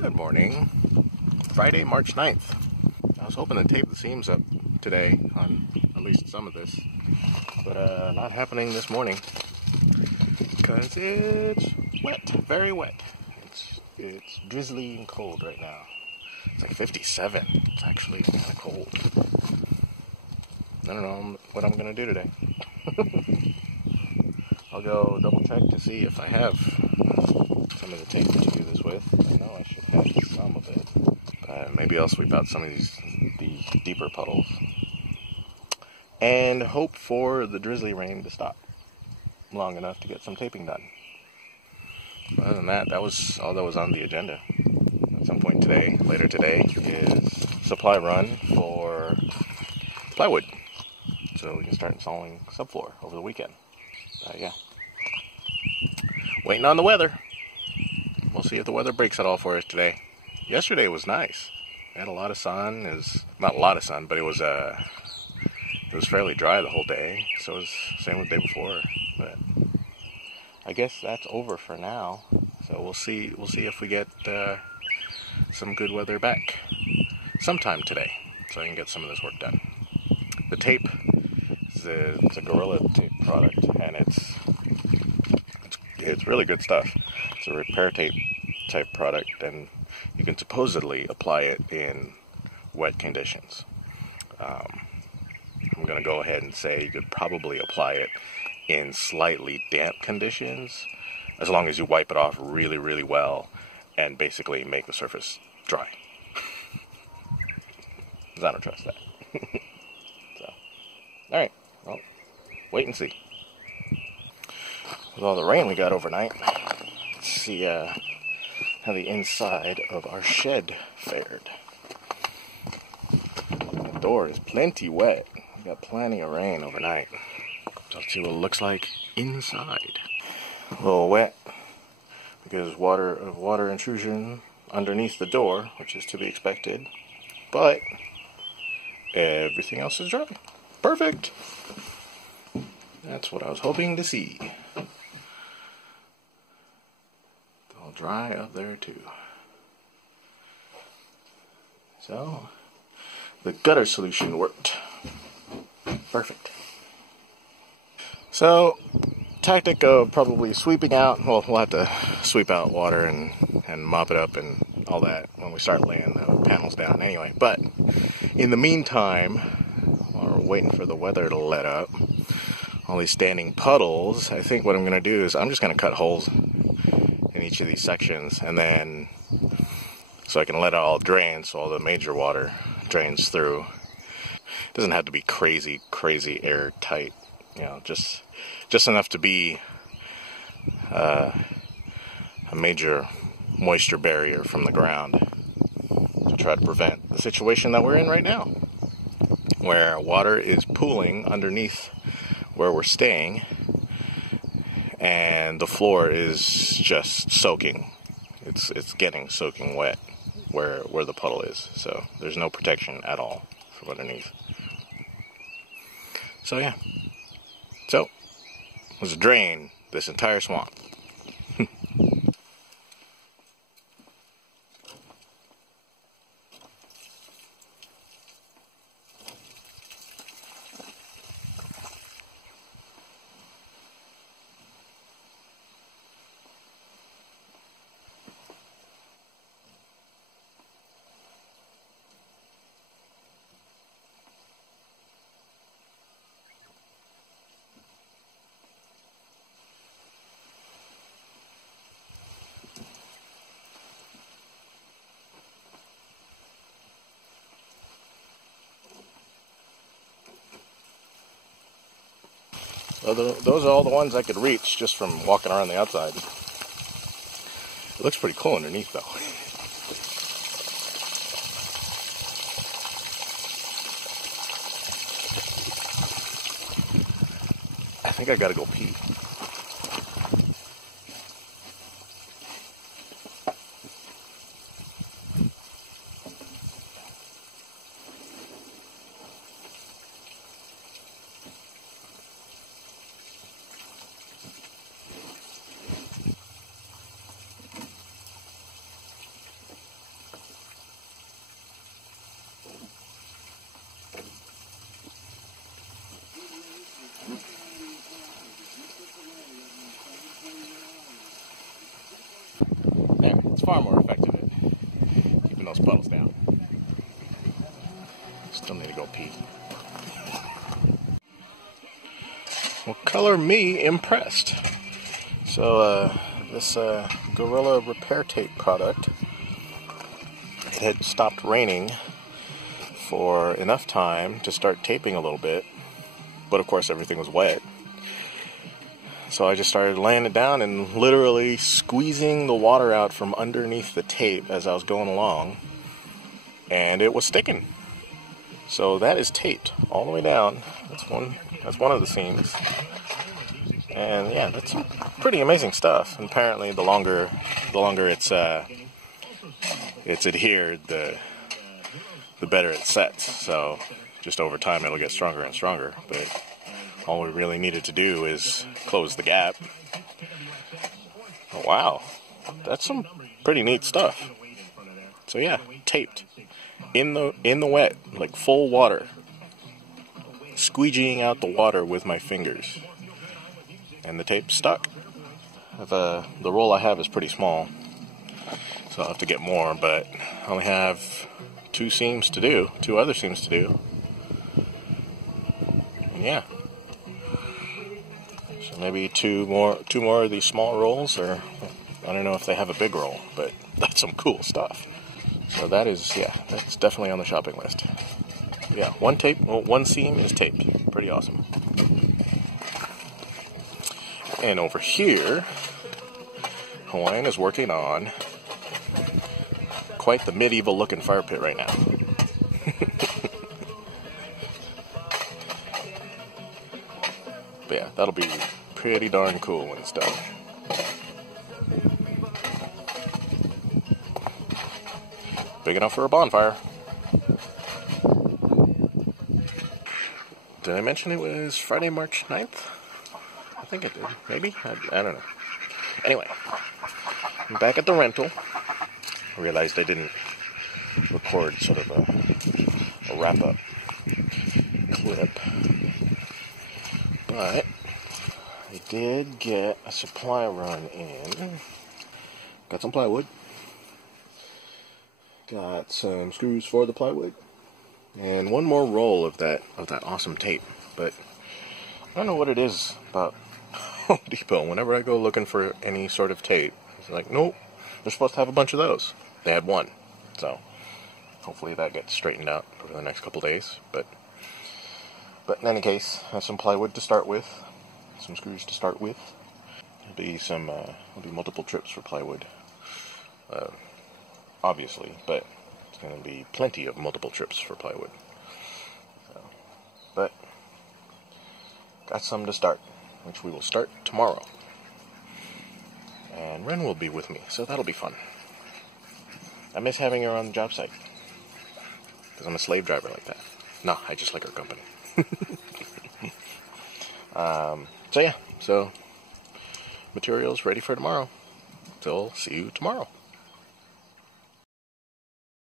Good morning. Friday, March 9th. I was hoping to tape the seams up today on at least some of this, but not happening this morning because it's wet, very wet. It's drizzly and cold right now. It's like 57. It's actually kind of cold. I don't know what I'm gonna do today. I'll go double check to see if I have some of the tape to do this with. I know I should have some of it. Maybe I'll sweep out some of the deeper puddles and hope for the drizzly rain to stop long enough to get some taping done. But other than that, that was all that was on the agenda. At some point today, later today, is supply run for plywood, so we can start installing subfloor over the weekend. Yeah. Waiting on the weather. We'll see if the weather breaks at all for us today. Yesterday was nice. We had a lot of sun. It was not a lot of sun, but it was fairly dry the whole day. So it was the same with the day before. But I guess that's over for now. So we'll see if we get some good weather back sometime today, so I can get some of this work done. The tape is it's a Gorilla Tape product, and it's really good stuff. It's a repair tape type product, and you can supposedly apply it in wet conditions. I'm going to go ahead and say you could probably apply it in slightly damp conditions, as long as you wipe it off really, really well and basically make the surface dry. Because I don't trust that. So, alright, well, wait and see. With all the rain we got overnight, let's see how the inside of our shed fared. The door is plenty wet. We got plenty of rain overnight. Let's see what it looks like inside. A little wet because water intrusion underneath the door, which is to be expected. But everything else is dry. Perfect. That's what I was hoping to see. All dry up there too. So the gutter solution worked. Perfect. So, tactic of probably sweeping out, well, we'll have to sweep out water and mop it up and all that when we start laying the panels down anyway. But in the meantime, while we're waiting for the weather to let up, all these standing puddles, I think what I'm going to do is I'm just going to cut holes in each of these sections, and then so I can let it all drain so all the major water drains through. It doesn't have to be crazy airtight, you know, just enough to be a major moisture barrier from the ground to try to prevent the situation that we're in right now, where water is pooling underneath where we're staying and the floor is just soaking. It's getting soaking wet where the puddle is, so there's no protection at all from underneath. So yeah, so let's drain this entire swamp. Well, those are all the ones I could reach just from walking around the outside. It looks pretty cool underneath, though. I think I gotta go pee. far more effective at keeping those puddles down. Still need to go pee. Well, color me impressed. So, this Gorilla Repair Tape product, it had stopped raining for enough time to start taping a little bit, but of course everything was wet. So I just started laying it down and literally squeezing the water out from underneath the tape as I was going along, and it was sticking. So that is taped all the way down. That's one of the seams. And yeah, that's some pretty amazing stuff. And apparently the longer it's adhered, the better it sets. So just over time it'll get stronger and stronger. But all we really needed to do is close the gap. Oh, wow, that's some pretty neat stuff. So yeah, taped in the wet, like full water, squeegeeing out the water with my fingers, and the tape stuck. The roll I have is pretty small, so I'll have to get more, but I only have two other seams to do, and yeah. So maybe two more of these small rolls, or I don't know if they have a big roll, but that's some cool stuff. So that's definitely on the shopping list. Yeah, one seam is taped. Pretty awesome. And over here, Hawaiian is working on quite the medieval looking fire pit right now. But yeah, that'll be pretty darn cool when it's done. Big enough for a bonfire. Did I mention it was Friday, March 9th? I think it did. Maybe? I don't know. Anyway, I'm back at the rental. I realized I didn't record sort of a wrap-up clip. But I did get a supply run in. Got some plywood. Got some screws for the plywood. And one more roll of that awesome tape. But I don't know what it is about Home Depot. Whenever I go looking for any sort of tape, it's like, nope, they're supposed to have a bunch of those. They had one. So hopefully that gets straightened out over the next couple days. But in any case, I have some plywood to start with, some screws to start with. There'll be multiple trips for plywood, obviously, but it's going to be plenty of multiple trips for plywood. But got some to start, which we will start tomorrow. And Ren will be with me, so that'll be fun. I miss having her on the job site, because I'm a slave driver like that. No, I just like her company. So materials ready for tomorrow. So see you tomorrow.